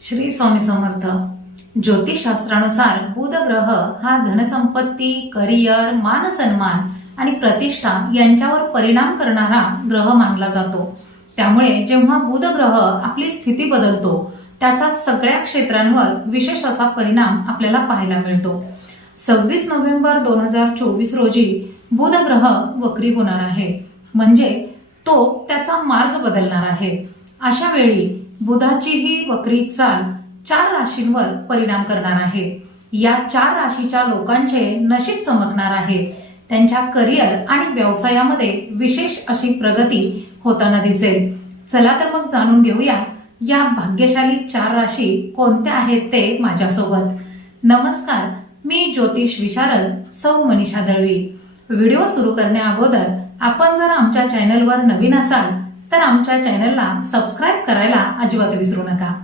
श्री स्वामी समर्थ. ज्योतिषशास्त्रानुसार बुध ग्रह हा धनसंपत्ती करिअर मान सन्मान आणि प्रतिष्ठा यांच्यावर परिणाम करणारा ग्रह मानला जातो. त्यामुळे जेव्हा बुध ग्रह आपली स्थिती बदलतो त्याचा सगळ्या क्षेत्रांवर विशेष असा परिणाम आपल्याला पाहायला मिळतो. सव्वीस नोव्हेंबर दोन हजार चोवीस रोजी बुध ग्रह वक्री होणार आहे. म्हणजे तो त्याचा मार्ग बदलणार आहे. अशा वेळी बुधाची ही वक्री चाल चार राशींवर परिणाम करणार आहे. या चार राशीच्या लोकांचे नशीब चमकणार आहे. त्यांच्या करिअर आणि व्यवसायामध्ये विशेष अशी प्रगती होताना दिसेल. चला तर मग जाणून घेऊया या भाग्यशाली चार राशी कोणत्या आहेत ते माझ्यासोबत. नमस्कार मी ज्योतिष विशारद सौ मनीषा दळवी. व्हिडिओ सुरू करण्या अगोदर आपण जर आमच्या चॅनलवर नवीन असाल तर आमच्या चॅनलला सबस्क्राईब करायला अजिबात विसरू नका.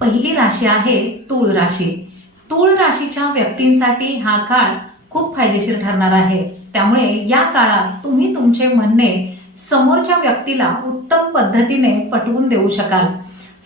पहिली राशी आहे तूळ राशी. तूळ राशीच्या व्यक्तींसाठी हा काळ खूप फायदेशीर ठरणार आहे. त्यामुळे या काळात तुम्ही तुमचे म्हणणे समोरच्या व्यक्तीला उत्तम पद्धतीने पटवून देऊ शकाल.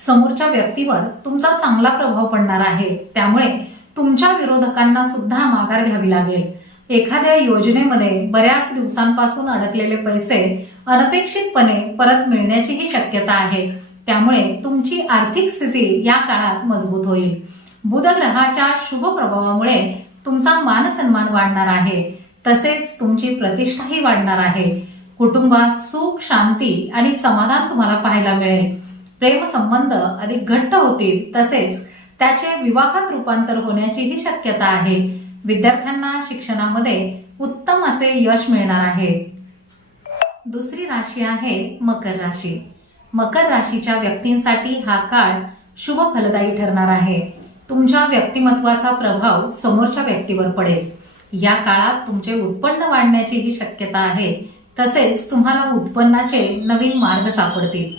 समोरच्या व्यक्तीवर तुमचा चांगला प्रभाव पडणार आहे. त्यामुळे तुमच्या विरोधकांना सुद्धा माघार घ्यावी लागेल. एखाद्या योजनेमध्ये बऱ्याच दिवसांपासून अडकलेले पैसे अनपेक्षितपणे परत मिळण्याचीही शक्यता आहे. त्यामुळे तुमची आर्थिक स्थिती या काळात मजबूत होईल. बुध ग्रहाच्या शुभ प्रभावामुळे तुमचा मान सन्मान वाढणार आहे. तसेच तुमची प्रतिष्ठाही वाढणार आहे. कुटुंबात सुख शांती आणि समाधान तुम्हाला पाहायला मिळेल. प्रेम संबंध अधिक घट्ट होतील तसेच त्याचे विवाहात रूपांतर होण्याचीही शक्यता आहे. विद्यार्थ्यांना शिक्षणामध्ये उत्तम असे यश मिळणार आहे. दुसरी राशी आहे मकर राशी. मकर राशीच्या व्यक्तींसाठी हा काळ शुभ फलदायी ठरणार आहे. तुमच्या व्यक्तिमत्वाचा प्रभाव समोरच्या व्यक्तीवर पडेल. या काळात तुमचे उत्पन्न वाढण्याचीही शक्यता आहे. तसेच तुम्हाला उत्पन्नाचे नवीन मार्ग सापडतील.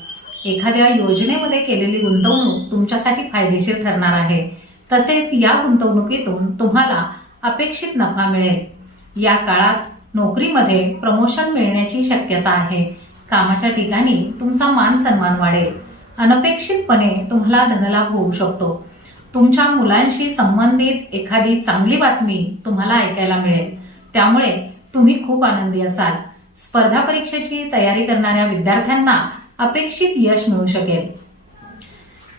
एखाद्या योजनेमध्ये केलेली गुंतवणूक तुमच्यासाठी फायदेशीर ठरणार आहे. तसेच या गुंतवणुकीतून तुम्हाला अपेक्षित नफा मिळेल. या काळात नोकरीमध्ये प्रमोशन मिळण्याची शक्यता आहे. कामाच्या ठिकाणी तुमचा मान सन्मान वाढेल. अनपेक्षितपणे तुम्हाला धनलाभ होऊ शकतो. तुमच्या मुलांशी संबंधित एखादी चांगली बातमी तुम्हाला ऐकायला मिळेल. त्यामुळे तुम्ही खूप आनंदी असाल. स्पर्धा परीक्षेची तयारी करणाऱ्या विद्यार्थ्यांना अपेक्षित यश मिळू शकेल.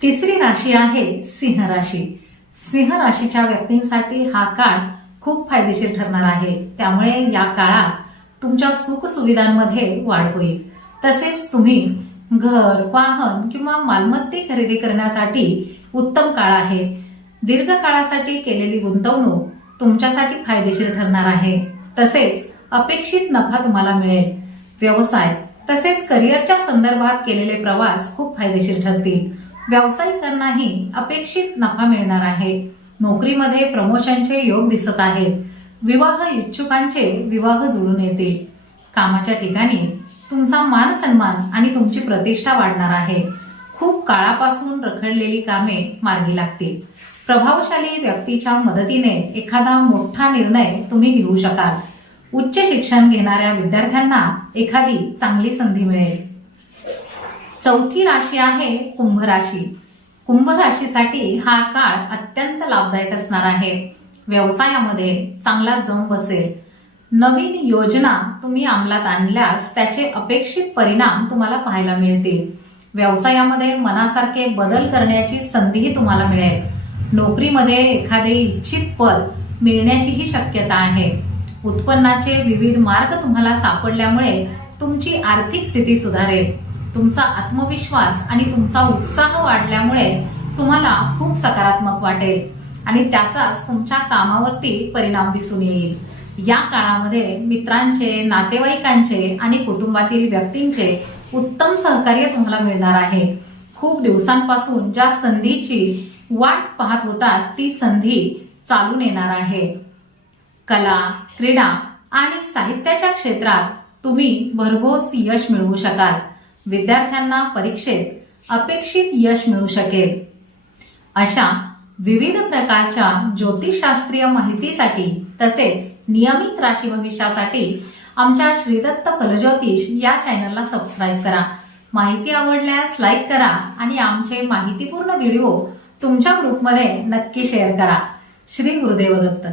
तिसरी राशी आहे सिंह राशी. सिंह राशीच्या व्यक्तींसाठी हा काळ खूप फायदेशीर ठरणार आहे. त्यामुळे या काळात तुमच्या सुखसुविधांमध्ये वाढ होईल. तसेच तुम्ही घर वाहन किंवा मालमत्ते खरेदी करण्यासाठी उत्तम काळ आहे. दीर्घ काळासाठी केलेली गुंतवणूक तुमच्यासाठी फायदेशीर ठरणार आहे. तसेच अपेक्षित नफा तुम्हाला मिळेल. व्यवसाय तसेच करिअरच्या संदर्भात केलेले प्रवास खूप फायदेशीर ठरतील. व्यावसायिकांनाही अपेक्षित नफा मिळणार आहे. नोकरीमध्ये प्रमोशनचे योग दिसत आहेत. विवाह इच्छुकांचे विवाह जुळून येतील. कामाच्या ठिकाणी तुमचा मान सन्मान आणि तुमची प्रतिष्ठा वाढणार आहे. खूप काळापासून रखडलेली कामे मार्गी लागतील. प्रभावशाली व्यक्तीच्या मदतीने एखादा मोठा निर्णय तुम्ही घेऊ शकाल. उच्च शिक्षण घेणाऱ्या विद्यार्थ्यांना एखादी चांगली संधी मिळेल. चौथी राशी आहे कुंभ राशी. कुंभ राशीसाठी हा काळ अत्यंत लाभदायक असणार आहे. व्यवसायामध्ये चांगला जम बसेल. नवीन योजना तुम्ही अंमलात आणल्यास त्याचे अपेक्षित परिणाम तुम्हाला पाहायला मिळतील. व्यवसायामध्ये मनासारखे बदल करण्याची संधीही तुम्हाला मिळेल. नोकरीमध्ये एखादे इच्छित पद मिळण्याचीही शक्यता आहे. उत्पन्नाचे विविध मार्ग तुम्हाला सापडल्यामुळे तुमची आर्थिक स्थिती सुधारेल. तुमचा आत्मविश्वास आणि तुमचा उत्साह वाढल्यामुळे तुम्हाला खूप सकारात्मक वाटेल आणि त्याचाच तुमच्या कामावरती परिणाम दिसून येईल. या काळामध्ये मित्रांचे नातेवाईकांचे आणि कुटुंबातील व्यक्तींचे उत्तम सहकार्य तुम्हाला मिळणार आहे. खूप दिवसांपासून ज्या संधीची वाट पाहत होतात ती संधी चालून येणार आहे. कला क्रीडा आणि साहित्याच्या क्षेत्रात तुम्ही भरघोस यश मिळवू शकाल. विद्यार्थ्यांना परीक्षेत अपेक्षित यश मिळू शकेल. अशा विविध प्रकारच्या ज्योतिषशास्त्रीय माहितीसाठी तसेच नियमित राशी भविष्यासाठी आमच्या श्रीदत्त फलज्योतिष या चॅनलला सबस्क्राईब करा. माहिती आवडल्यास लाईक करा आणि आमचे माहितीपूर्ण व्हिडिओ तुमच्या ग्रुपमध्ये नक्की शेअर करा. श्री गुरुदेव दत्त.